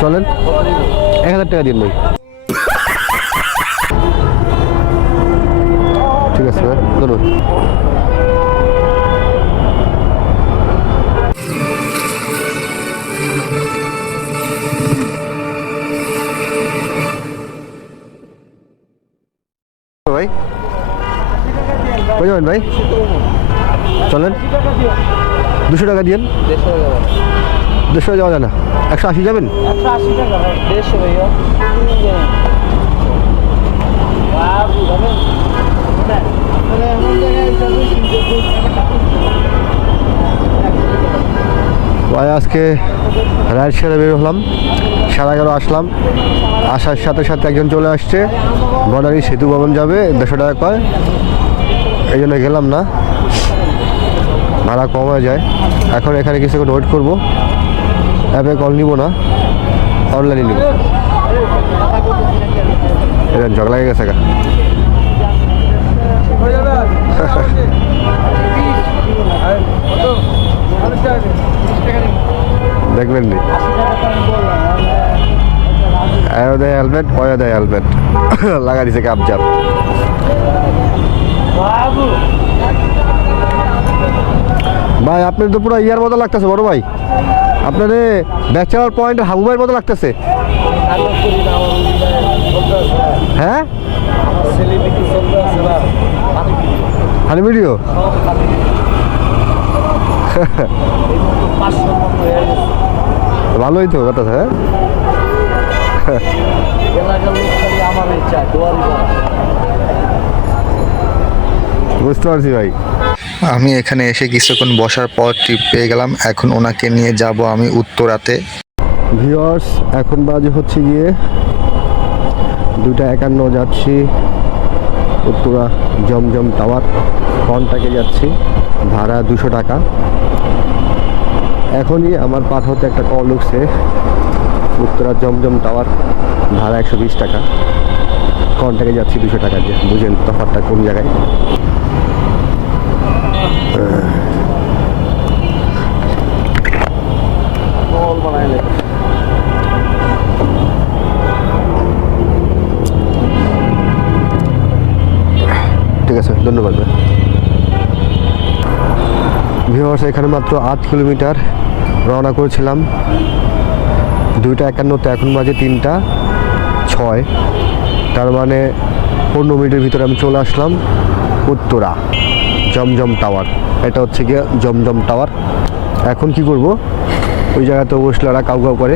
চলেন 1000 টাকা দিন ভাই। ঠিক আছে ভাই, ধন্যবাদ। ভাই কই যাবেন ভাই? চলেন 200 টাকা দিন। 150 যাওয়া যায় না, 180 যাবেন? 180 টাকা ভাই, 150 ভাইয়া। বাবু যাবেন? আপনারা এমন জায়গায় যাবেন ভাই আজকে রাইড সেরে বের হলাম, 11:30 আসলাম। আসার সাথে সাথে একজন চলে আসছে, বর্ডারি সেতু ভবন যাবে, 150 টাকা কয়, এই জন্য গেলাম না, ভাড়া কম হয়ে যায়। এখন এখানে কিছুক্ষণ ওয়েট করবো, অ্যাপে কল নিব না, অনলাইনে নিব। এটা ঝগড়া লেগে গেছে গা। দেখবেন নি দেয় হেলমেট, ওয়া দেয় হেলমেট, লাগা দিছে কাপ চাপ। ভাই আপনার তো পুরো ইয়ার মতো লাগতেছে বড় ভাই, আপনার ব্যাচেলার পয়েন্ট হাবু ভাইয়ের মতো লাগতেছে। হ্যাঁ হানি ভিডিও ভালোই তো কথা। হ্যাঁ বুঝতে পারছি ভাই। আমি এখানে এসে কিছুক্ষণ বসার পর ট্রিপ পেয়ে গেলাম। এখন ওনাকে নিয়ে যাব আমি উত্তরাতে। ভিউয়ার্স এখন বাজে হচ্ছে গিয়ে 2:51, যাচ্ছি উত্তরা জমজম টাওয়ার, কনটাকে যাচ্ছি, ভাড়া 200 টাকা। এখনই আমার পাঠাতে একটা কল উঠছে, উত্তরা জমজম টাওয়ার ভাড়া 120 টাকা, কনটাকে যাচ্ছি 200 টাকা দিয়ে। বুঝেন তফাৎটা কোন জায়গায়। ঠিক আছে, ধন্যবাদ। ভিউয়ার্স এখানে মাত্র 8 কিলোমিটার রওনা করেছিলাম 2:51, এখন বাজে 3:06, তার মানে 15 মিনিটের ভিতরে আমি চলে আসলাম উত্তরা জমজম টাওয়ার। এটা হচ্ছে গিয়ে জমজম টাওয়ার। এখন কি করব, ওই জায়গাতে বসলে ওরা কাউ কাউ করে,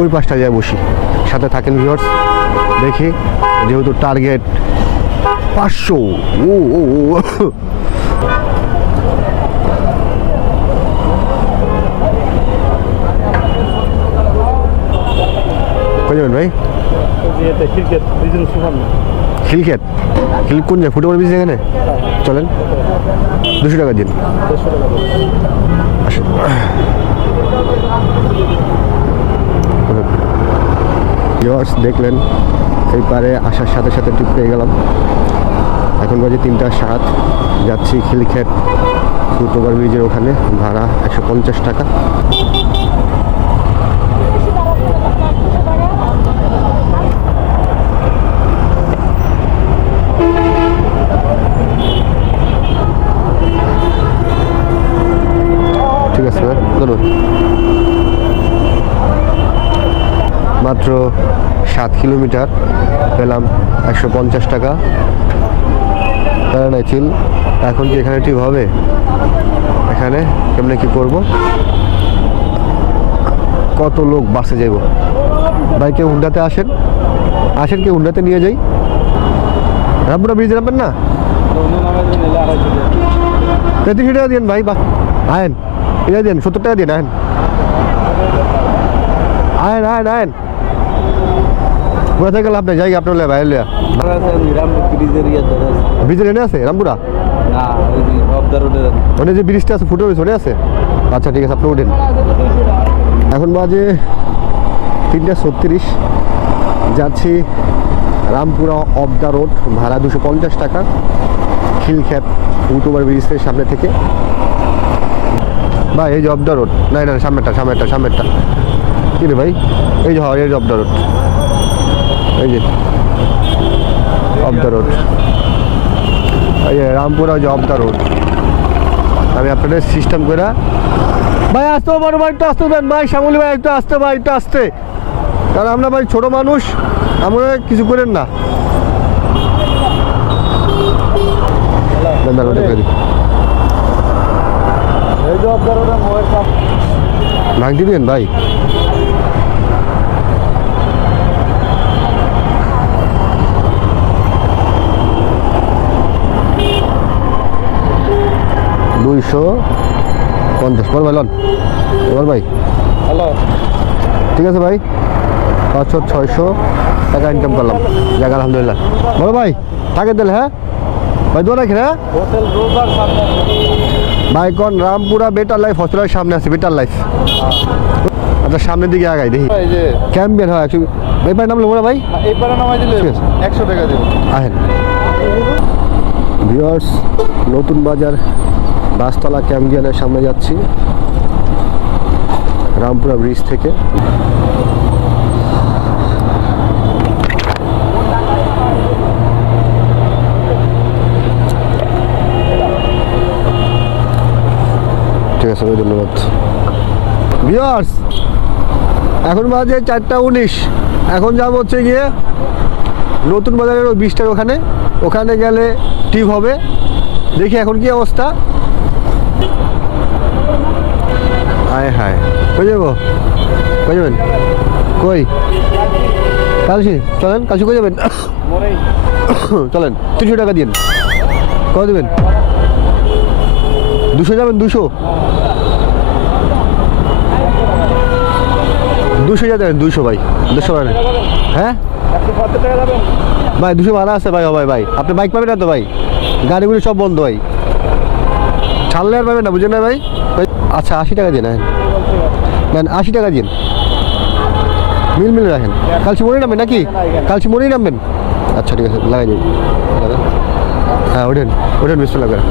ওই পাশটা যায় বসি। সাথে থাকেন ভিউয়ার্স, দেখি যেহেতু টার্গেট 500। ও ও ও কই যাবেন ভাই? খিলক্ষেত, খিল কোন যায়? ফুটবল বিচ এখানে। চলেন 200 টাকা দিন। আসেন ভিউয়ার্স, দেখলেন এই পারে আসার সাথে সাথে ট্রিপ পেয়ে গেলাম। এখন বাজে 3:07, যাচ্ছি খিলক্ষেত ফুটওভার ব্রিজের ওখানে, ভাড়া 150 টাকা। ঠিক আছে ধন্যবাদ। মাত্র 7 কিলোমিটার, পেলাম 150 টাকা। তারা নাই চিল। এখন কি এখানে ঠিক হবে? এখানে কেমনে কি করব? কত লোক বাসে যাইব? ভাই কেউ হুন্ডাতে আসেন, আসেন কেউ হুন্ডাতে নিয়ে যাই। রামপুরা ব্রিজে নামবেন না? 33 টাকা দিন ভাই, বা আয়েন এটা দিন, 70 টাকা দিন। আয়েন আয়েন আয়েন আয়েন, কোথা থেকে লাভ নেই, যাই আপনার ভাই লিয়া ব্রিজের এনে আছে রামপুরা, ওখানে যে ব্রিজটা আছে ফুটে ওখানে আছে। আচ্ছা ঠিক আছে, আপনি উঠেন। এখন বাজে 3:36, যাচ্ছি রামপুরা অফ দ্য রোড, ভাড়া 250 টাকা, খিলক্ষেত ফুটওভার ব্রিজের সামনে থেকে। ভাই এই যে অফ দ্য রোড, না না সামনেরটা সামনেরটা সামনেরটা কি রে ভাই? এই যে এই যে অফ দ্য রোড, এই যে অফ দ্য রোড, এই যে রামপুরা যে অফ দ্য রোড। আমি আপনাদের সিস্টেম করে ভাই আসতে পারো ভাই, একটু আসতে দেন ভাই, শ্যামলী ভাই একটু আসতে, ভাই একটু আসতে, কারণ আমরা ভাই ছোট মানুষ, আমরা কিছু করেন না। এই যে আপনার ওটা মোয়ের কাপ ভাঙ দিবেন ভাই? $250 বল ভাই, লন বল ভাই। হ্যালো ঠিক আছে ভাই, 500-600 টাকা ইনকাম করলাম, যাক আলহামদুলিল্লাহ। বলো ভাই, থাকে দিলে হ্যাঁ ভাই, দোয়া রাখেন হ্যাঁ হোটেল রোবার সামনে ভাই। কোন রামপুরা বেটার লাইফ হসপিটালের সামনে আছে, বেটার লাইফ। আচ্ছা সামনের দিকে আগাই দেখি, এই যে ক্যাম্পিয়ান হয় একশো। ভাই ভাই নাম লোক ভাই, এই পারে নামাই দিলে ঠিক আছে। 100 টাকা দেব। আহেন ভিউয়ার্স, নতুন বাজার বাসতলা ক্যাম্পিয়ানের সামনে যাচ্ছি রামপুরা ব্রিজ থেকে। ঠিক আছে ভাই, ধন্যবাদ। ভিউয়ার্স, এখন বাজে 4টা 19। এখন যাবো হচ্ছে গিয়ে নতুন বাজারের ওই ব্রিজটার ওখানে, ওখানে গেলে টিপ হবে। দেখি এখন কি অবস্থা। হায় হায়, কই যাবো? কই যাবেন? কই কালসি? চলেন কালসি, কই যাবেন? মোরেই চলেন, 300 টাকা দিন। কত দেবেন? 200 যাবেন? 200 যাবেন? 200 ভাই, 200 ভাড়া। হ্যাঁ আপনি কত টাকা যাবেন? ভাই 200 ভাড়া আছে ভাই। ভাই ভাই আপনি বাইক পাবেন না তো ভাই? গাড়িগুলি সব বন্ধ ভাই, ছাড়লে আর পাবেন না, বুঝলেন না ভাই? আচ্ছা 80 টাকা দিন। হ্যাঁ নেন, 80 টাকা দিন, মিল রাখেন। কালচি মরেই নামবেন নাকি? কালচি মরেই নামবেন? আচ্ছা ঠিক আছে, লাগাই দিন। হ্যাঁ ওঠেন ওঠেন, বিসমিল্লাহ করে।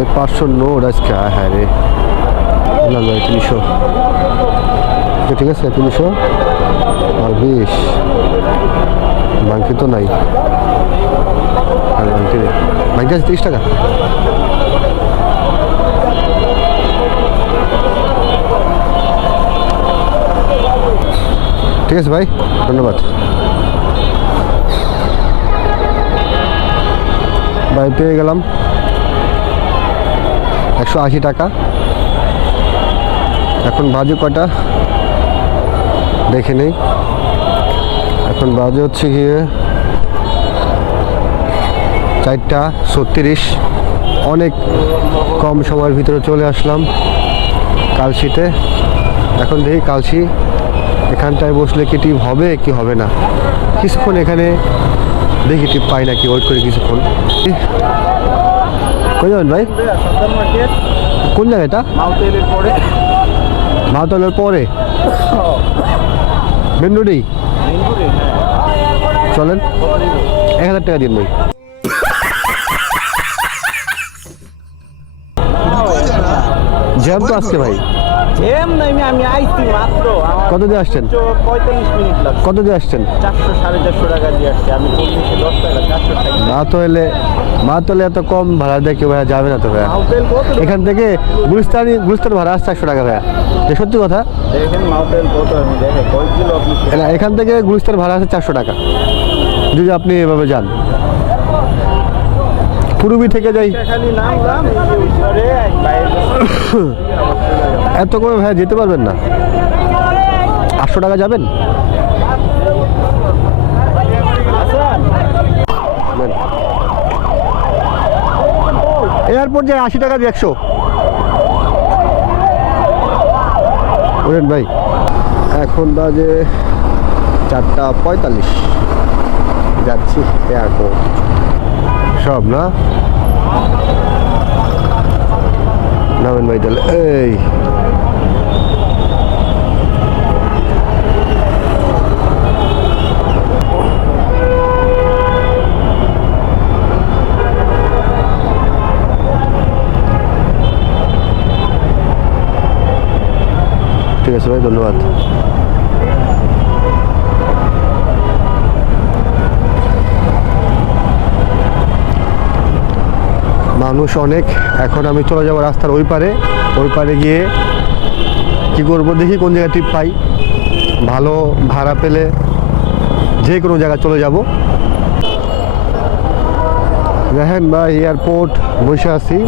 এই 500 নোট আজকে, হ্যাঁ রে না ভাই, 300। ঠিক আছে 300 আর 20 বাকি তো নাই। আর বাকি আছে 30 টাকা। ঠিক আছে ভাই, ধন্যবাদ ভাই। পেয়ে গেলাম 180 টাকা। এখন বাজে কটা দেখে নেই। এখন বাজে হচ্ছে গিয়ে 4:36। অনেক কম সময়ের ভিতরে চলে আসলাম কালশিতে। এখন দেখি কালশি এখানটায় বসলে কি টিপ হবে কি হবে না। কিছুক্ষণ এখানে দেখি টিপ পাই নাকি, ওয়েট করি কিছুক্ষণ। কই যাবেন ভাই? সন্তান মার্কেট কোন জায়গা এটা? মাউতেলের পরে মাহতলের পরে মেন রোডেই। চলেন, 1000 টাকা দিন ভাই। জ্যাম তো আসছে ভাই। এম নাই আমি আইছি মাত্র। কত দিয়ে আসছেন? 45 মিনিট লাগছে। কত দিয়ে আসছেন? 400-450 টাকা দিয়ে আসছে। আমি 10 টাকা 400 টাকা। মাহতলে এত কম ভাড়া দিয়ে কেউ ভাইয়া যাবে না তো ভাইয়া। মাউতেল কত? এখান থেকে গুলিস্তান ভাড়া আসছে 100 টাকা ভাইয়া। যে সত্যি কথা, দেখেন মাউতেল কত, আমি দেখে কয় কিলো আপনি। এখান থেকে গুলিস্তান ভাড়া আছে 400 টাকা যদি আপনি এভাবে যান। পূর্বী থেকে যাই, খালি নামলাম এই যে উপরে এক বাইরে এত করে ভাইয়া যেতে পারবেন না। 800 টাকা যাবেন? এয়ারপোর্ট যায় 80 টাকা দিয়ে 100। বলেন ভাই, এখন বাজে 4:45, যাচ্ছি এয়ারপোর্ট। সব না নামেন ভাই তাহলে। এই ধন্যবাদ। মানুষ অনেক। এখন আমি চলে যাব রাস্তার ওই পারে গিয়ে কি করব দেখি কোন জায়গায় টিপ পাই, ভালো ভাড়া পেলে যে কোনো জায়গায় চলে যাব। দেখেন ভাই এয়ারপোর্ট বসে আছি,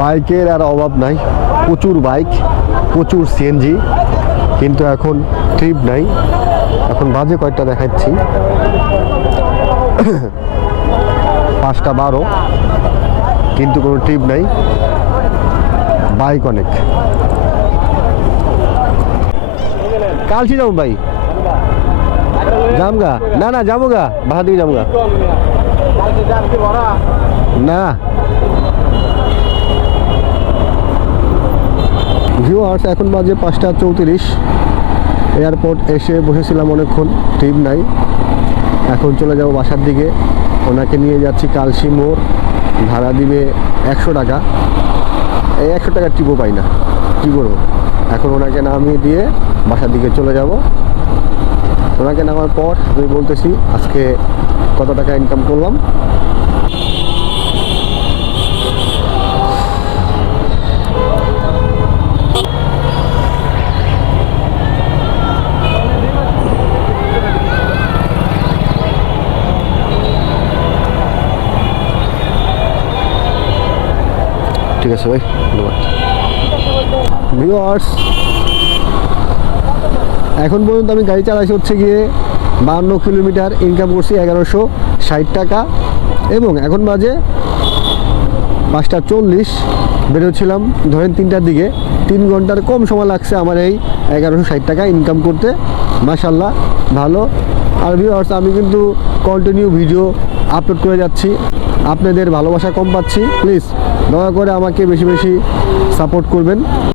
বাইকের আর অভাব নাই, প্রচুর বাইক, প্রচুর সিএনজি, কিন্তু এখন ট্রিপ নাই। এখন বাজে কয়টা দেখাচ্ছি, 5:12, কিন্তু কোনো ট্রিপ নাই, বাইক অনেক। কালচি যাবো ভাই, যামগা না যাবো গা, বাহার দিকে যাবো গা না। ভিউয়ার্স এখন বাজে 5:34, এয়ারপোর্ট এসে বসেছিলাম অনেকক্ষণ, ট্রিপ নাই। এখন চলে যাব বাসার দিকে। ওনাকে নিয়ে যাচ্ছি কালসি মোড়, ভাড়া দিবে 100 টাকা। এই 100 টাকার ট্রিপও পাই না, কী করবো? এখন ওনাকে নামিয়ে দিয়ে বাসার দিকে চলে যাব। ওনাকে নামার পর আমি বলতেছি আজকে কত টাকা ইনকাম করলাম। ঠিক আছে ভাই, ধন্যবাদ। ভিউয়ার্স এখন পর্যন্ত আমি গাড়ি চালাইছি হচ্ছে গিয়ে 52 কিলোমিটার, ইনকাম করছি 1160 টাকা। এবং এখন বাজে 5:40, বেরোচ্ছিলাম ধরেন 3টার দিকে। 3 ঘন্টার কম সময় লাগছে আমার এই 1160 টাকা ইনকাম করতে। মাশাল্লাহ ভালো। আর ভিউয়ার্স আমি কিন্তু কন্টিনিউ ভিডিও আপলোড করে যাচ্ছি, আপনাদের ভালোবাসা কম পাচ্ছি। প্লিজ দয়া করে আমাকে বেশি বেশি সাপোর্ট করবেন।